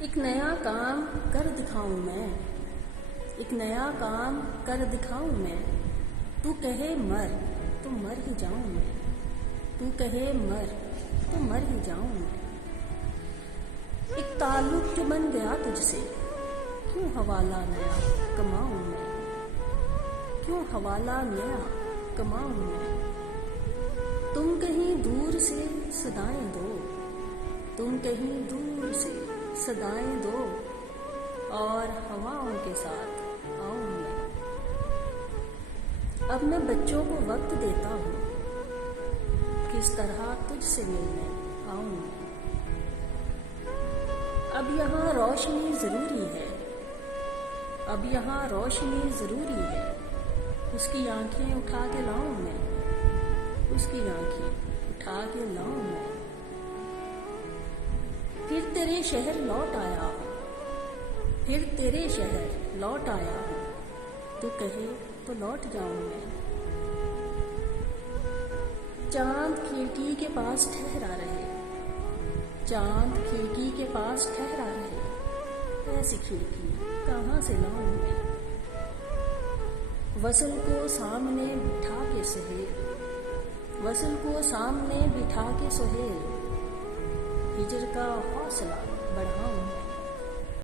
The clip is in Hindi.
एक नया काम कर दिखाऊं मैं, एक नया काम कर दिखाऊं मैं। तू कहे मर तो मर ही जाऊं मैं, तू कहे मर तो मर ही जाऊं मैं। एक ताल्लुक जो बन गया तुझसे, क्यों हवाला नया कमाऊं मैं, क्यों हवाला नया कमाऊं मैं। तुम कहीं दूर से सदाएं दो, तुम कहीं दूर से सदाएं दो, और हवाओं के साथ आऊं मैं। अब मैं बच्चों को वक्त देता हूँ, किस तरह तुझसे मिलने आऊं मैं। अब यहाँ रोशनी जरूरी है, अब यहाँ रोशनी जरूरी है। उसकी आंखें उठा के लाऊं मैं, उसकी आंखें उठा के लाऊं मैं। फिर तेरे शहर लौट आया हूँ, फिर तेरे शहर लौट आया हूँ। तू कहे तो लौट जाऊं मैं। चांद खिड़की के पास ठहरा रहे, चांद खिड़की के पास ठहरा रहे। ऐसी खिड़की कहाँ से लाऊं मैं। वसल को सामने बिठा के सुहेल, वसल को सामने बिठा के सुहेल। हिजर का हौसला बढ़ाऊं मैं।